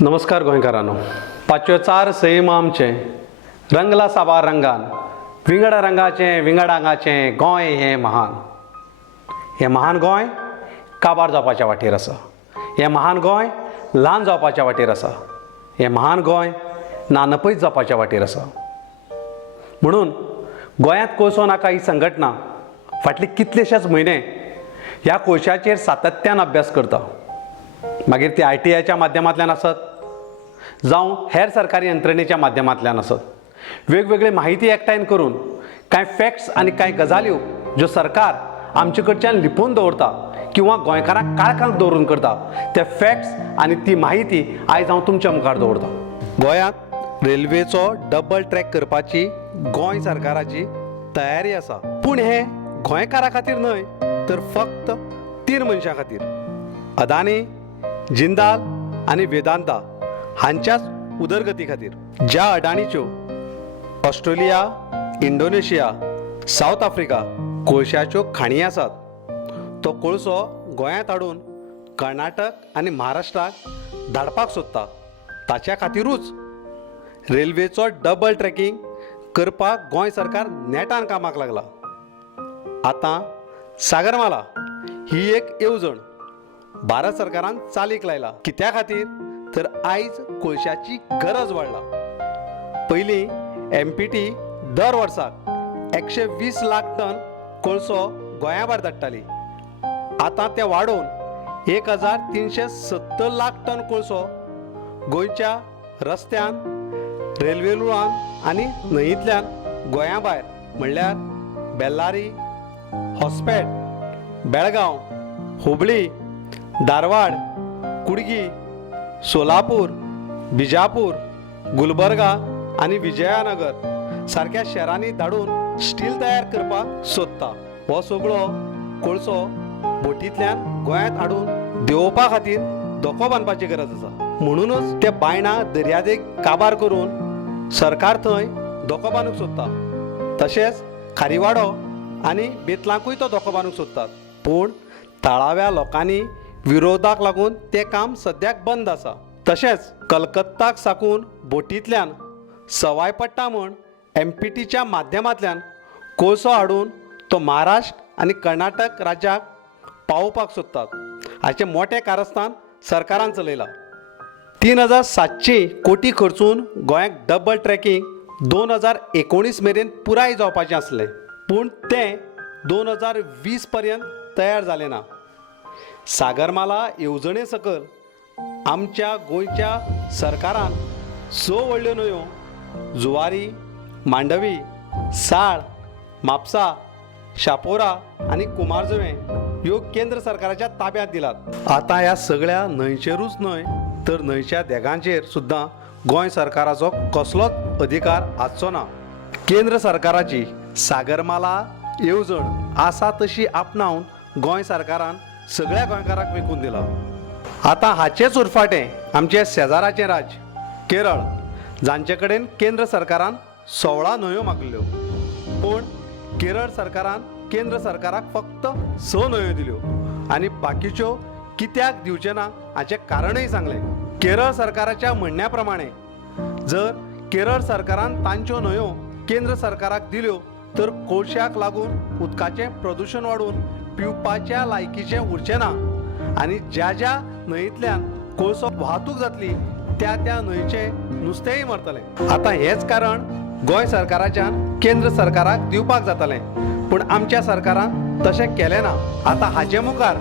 नमस्कार गोंयकारांनो, पांचव्यो चार सैम आमचे रंगला साबार रंगान विंगड रंगाचें विंगड आंगाचें गोंय हें महान गोंय काबार जावपाच्या वाटेर आसा. हें महान गोंय ल्हान जावपाच्या वाटेर आसा. हें महान गोंय नानपयत जावपाच्या वाटेर आसा. म्हणून गोंयांत कोळसो नाका ही संघटना फाटले कितलेशेच म्हयने ह्या कोळशाचेर सातत्यान अभ्यास करता. मागीर ती ITIच्या माध्यमांतल्यान आसत जावं हेर सरकारी यंत्रणेच्या माध्यमांतल्यान आसत, वेगवेगळी माहिती एकठांय करून कांय फॅक्ट्स आनी कांय गजाल्यो ज्यो सरकार आमचे कडच्यान लिपोवन दवरता किंवा गोंयकारांक काळखांत दवरून करता, ते फॅक्ट्स आनी ती माहिती आयज हांव तुमच्या मुखार दवरता. गोंयांत रेल्वेचो डबल ट्रॅक करपाची गोंय सरकाराची तयारी आसा. पूण हे गोंयकारा खातीर न्हय तर फक्त 3 मनशां खातीर. अदानी, जिंदाल आनी वेदांता हांच्याच उदरगती खातीर. ज्या अडाणीच्यो ऑस्ट्रेलिया, इंडोनेशिया, सावथ आफ्रिका कोळशाच्यो खाणी आसात, तो कोळसो गोंयांत हाडून कर्नाटक आनी महाराष्ट्राक धाडपाक सोदता. ताच्या खातीरूच रेल्वेचो डबल ट्रॅकिंग करपाक गोंय सरकार नेटान कामाक लागला. आतां सागरमाला ही एक येवजण भारत सरकारान चालीक लायला. कित्या खातीर तर आयज कोळशाची गरज वाडला. पयलीं MPT दर वर्साक 120 लाख टन कोळसो गोंया भायर धाडटाली. आतां ते वाडोवन 1370 लाख टन कोळसो गोंयच्या रस्त्यान, रेल्वे रुळान आनी न्हंयेंतल्यान गोंया भायर म्हणल्यार बेल्लारी, हॉस्पेट, बेळगांव, हुबळी, धारवाड, कुडगी, सोलापूर, बिजापूर, गुलबर्गा आनी विजयानगर सारक्या शारांनी धाडून स्टील तयार करपाक सोदता. हो सगळो कोळसो बोटींतल्यान गोंयांत हाडून देंवोवपा खातीर धोको बांदपाची गरज आसा. म्हणूनच ते बायणां दर्यादेग काबार करून सरकार थंय धोको बांदूंक सोदता. तशेंच खारीवाडो आनी बेतलांकूय तो धोको बांदूंक सोदतात. पूण थळाव्या लोकांनी विरोधाक लागून तें काम सद्याक बंद आसा. तशेंच कलकत्ताक साकून बोटींतल्यान सवाय पडटा म्हूण MPTच्या माध्यमांतल्यान कोळसो हाडून तो महाराष्ट्र आनी कर्नाटक राज्याक पावोवपाक सोदतात. हाचें मोठें कारस्थान सरकारान चलयलां. 3700 कोटी खर्चून गोंयाक डबल ट्रॅकिंग 2019 मेरेन पुराय जावपाचें आसलें. पूण तें 2020 पर्यंत तयार जालें ना. सागरमाला येवजणे सकल आमच्या गोंयच्या सरकारान 6 व्हडल्यो न्हंयो जुवारी, मांडवी, साळ, म्हापसा, शापोरा आनी कुमारजुंवे ह्यो केंद्र सरकाराच्या ताब्यांत दिल्यात. आतां ह्या सगळ्या न्हंयचेरूच न्हय तर न्हंयच्या देगांचेर सुद्दां गोंय सरकाराचो कसलोच अधिकार आसचो ना. केंद्र सरकाराची सागरमाला येवजण आसा तशी आपणावन गोंय सरकारान सगळ्या गोंयकारांक विकून दिला. आतां हाचेच उरफाटें आमचे शेजाराचें राज्य केरळ, जांचे कडेन केंद्र सरकारान 16 न्हंयो मागल्यो. पूण केरळ सरकारान केंद्र सरकाराक फक्त 6 न्हंयो दिल्यो आनी बाकीच्यो कित्याक दिवचे ना हाचें कारणय सांगलें. केरळ सरकाराच्या म्हणण्या प्रमाणे जर केरळ सरकारान तांच्यो न्हंयो केंद्र सरकाराक दिल्यो तर कोळशाक लागून उदकाचें प्रदुशण वाडून पिवपाच्या लायकीचें उरचें ना आनी ज्या ज्या न्हंयेंतल्यान कोळसो वाहतूक जातली त्या त्या न्हंयचें नुस्तेंय मरतलें. आतां हेंच कारण गोंय सरकाराच्यान केंद्र सरकाराक दिवपाक जातालें. पूण आमच्या सरकारान तशें केलें ना. आतां हाचे मुखार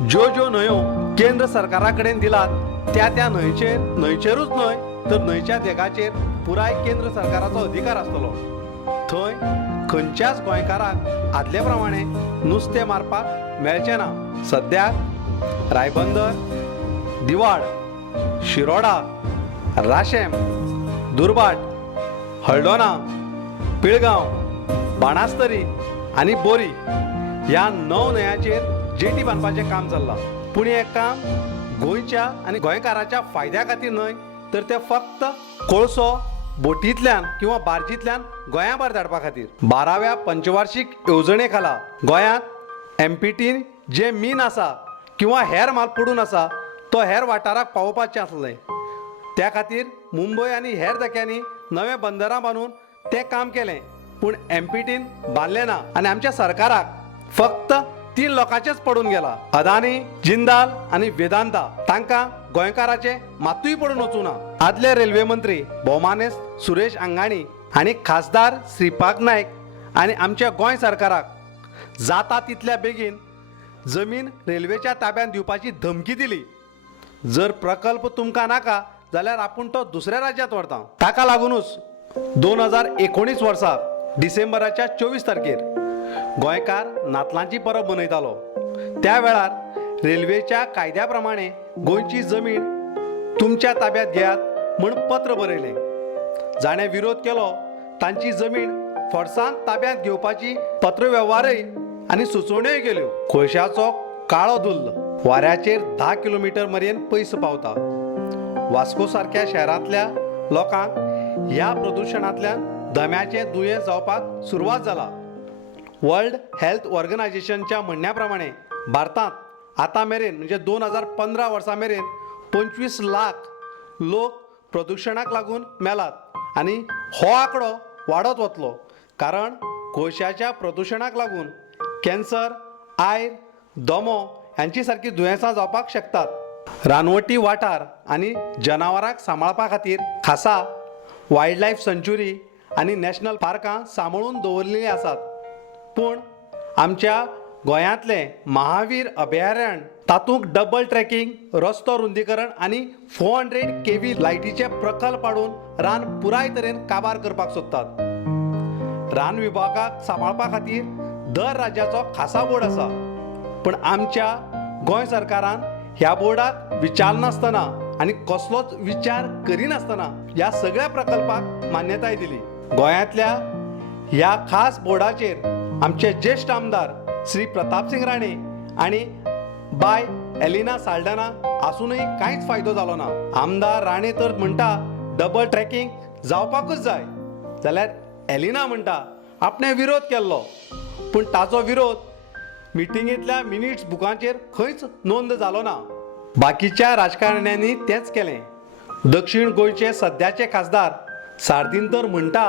ज्यो ज्यो न्हंयो केंद्र सरकारा कडेन दिलात त्या त्या न्हंयचेरूच न्हय तर न्हंयच्या देगाचेर पुराय केंद्र सरकाराचो अधिकार आसतलो. थंय खंयच्याच गोंयकाराक आदले प्रमाणे नुस्तें मारपाक मेळचें ना. सद्याक रायबंदर, दिवाड, शिरोडा, राशेम, दुर्बाट, हळदोणा, पिळगांव, बाणास्तरी आनी बोरी ह्या 9 न्हंयांचेर जेटी बांदपाचें काम चल्लां. पूण हें काम गोंयच्या आनी गोंयकाराच्या फायद्या खातीर न्हय तर तें फक्त कोळसो बोटींतल्यान किंवा बार्जींतल्यान गोंया भायर धाडपा खातीर. 12व्या पंचवार्षिक येवजणे खाला गोंयांत MPT जे मीन आसा किंवा हेर माल पडून आसा तो हेर वाठाराक पावोवपाचें आसलें. त्या खातीर मुंबय आनी हेर जाग्यांनी नवे बंदरां बांदून तें काम केलें, पूण एमपीटीन बांदलें ना आनी आमच्या सरकाराक फक्त 3 लोकांचेच पडून गेला. अदानी, जिंदाल आनी वेदांता. तांकां गोंयकाराचे मातूय पडून वचूना. आदले रेल्वे मंत्री भौमानेस्त सुरेश अंगाणी आनी खासदार श्रीपाद नायक आनी आमच्या गोंय सरकाराक जाता तितल्या बेगीन जमीन रेल्वेच्या ताब्यांत दिवपाची धमकी दिली. जर प्रकल्प तुमकां नाका जाल्यार आपूण तो दुसऱ्या राज्यांत व्हरता. ताका लागूनच 2019 वर्सा डिसेंबराच्या 24 तारखेर गोंयकार नातलांची परब मनयतालो. त्या वेळार रेल्वेच्या कायद्या प्रमाणे गोंयची जमीन तुमच्या ताब्यांत घेयात म्हूण पत्र बरयलें. जाणें विरोध केलो तांची जमीन फोर्सान ताब्यांत घेवपाची पत्रव्यवहारय आनी सुचोवण्योय केल्यो. कोळशाचो काळो धुल्ल वाऱ्याचेर 10 किलोमीटर मेरेन पयस पावता. वास्को सारक्या शहरांतल्या लोकांक ह्या प्रदुशणांतल्यान दम्याचें दुयेंस जावपाक सुरवात जाला. वर्ल्ड हेल्थ ऑर्गनायझेशनच्या म्हणण्या प्रमाणे भारतांत आतां मेरेन म्हणजे 2015 वर्सा मेरेन 25 लाख लोक प्रदुशणाक लागून मेलात आनी हो आंकडो वाडत वतलो. कारण कोळशाच्या प्रदुशणाक लागून कॅन्सर, आयर, दमो हांची सारकी दुयेंसां जावपाक शकतात. रानवटी वाठार आनी जनावरांक सांबाळपा खातीर खासा वायल्ड लायफ सँच्युरी आनी नॅशनल पार्कां सांबाळून दवरलेलीं आसात. पूण आमच्या गोंयांतलें महावीर अभयारण्य तातूंत डबल ट्रॅकिंग, रस्तो रुंदीकरण आनी 400 kV लायटीचे प्रकल्प हाडून रान पुराय तरेन काबार करपाक सोदतात. रान विभागाक सांबाळपा खातीर दर राज्याचो खासा बोर्ड आसा, पूण आमच्या गोंय सरकारान ह्या बोर्डाक विचारनासतना आनी कसलोच विचार करिनासतना ह्या सगळ्या प्रकल्पाक मान्यताय दिली. गोंयांतल्या ह्या खास बोर्डाचेर आमचे ज्येष्ठ आमदार श्री प्रतापसिंग राणे आनी बाय एलिना साल्ढाना आसूनय कांयच फायदो जालो ना. आमदार राणे तर म्हणटा डबल ट्रॅकिंग जावपाकूच जाय, जाल्यार एलिना म्हणटा आपणे विरोध केल्लो, पूण ताचो विरोध मिटिंगेंतल्या मिनिट्स बुकांचेर खंयच नोंद जालो ना. बाकीच्या राजकारण्यांनी तेंच केलें. दक्षिण गोंयचे सद्याचे खासदार सारदीन तर म्हणटा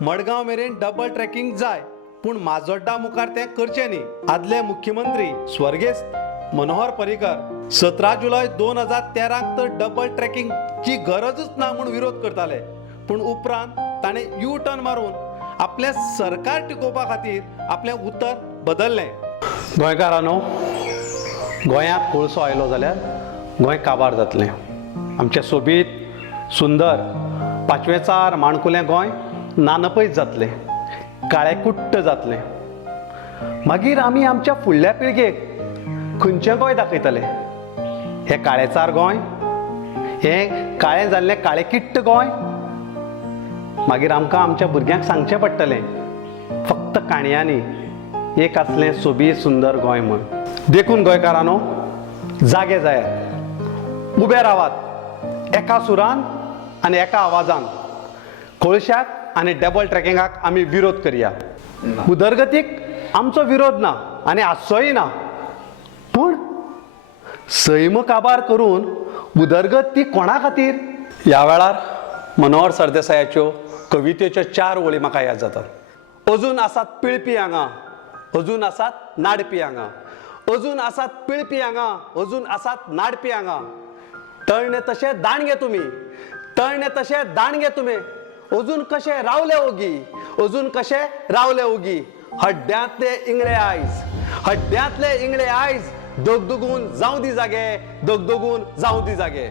मडगांव मेरेन डबल ट्रॅकिंग जाय, पूण माजोड्डा मुखार तें करचें न्ही. आदले मुख्यमंत्री स्वर्गेस्त मनोहर पर्रीकर 17 जुलय 2013 तर डबल ट्रॅकिंगची गरजच ना म्हूण विरोध करताले, पूण उपरांत ताणें यू टर्न मारून आपलें सरकार टिकोवपा खातीर आपलें उतर बदललें. गोंयकारांनो, गोंयांत कोळसो आयलो जाल्यार गोंय काबार जातलें. आमचें सोबीत, सुंदर, पांचवेचार माणकुलें गोंय नानपयत जातलें, काळेकुट्ट जातलें. मागीर आमी आमच्या फुडल्या पिळगेक खंयचें गोंय दाखयतले? हें काळेचार गोंय? हें काळें जाल्लें काळेकिट्ट गोंय? मागीर आमकां आमच्या भुरग्यांक सांगचें पडटलें फक्त काणयांनी एक असलें सोबीत सुंदर गोंय म्हूण. देखून गोंयकारांनो, जागे जायात, उबे रावात, एका सुरान आनी एका आवाजान. कोळशाक आनी डबल ट्रॅकिंगाक आमी विरोध करया. उदरगतीक आमचो विरोध ना आनी आसचोय ना, पूण सैम काबार करून उदरगत ती कोणा खातीर? ह्या वेळार मनोहर सरदेसायाच्यो कवितेच्यो 4 वळी म्हाका याद जातात. अजून आसात पिळपी आंगां, अजून आसात नाडपी आंगां, अजून आसात पिळपी आंगां, अजून आसात नाडपी आंगां. तळणे तशे दाणगे तुमी, तळणे तशे दाणगे तुमी, अजून कशे रावले ओगी, अजून कशे रावले ओगी. हड्ड्यांतले इंगळे आयज, हड्ड्यांतले इंगळे आयज, दगदगून जावं दी जागे, दगदगून जावं दी जागे.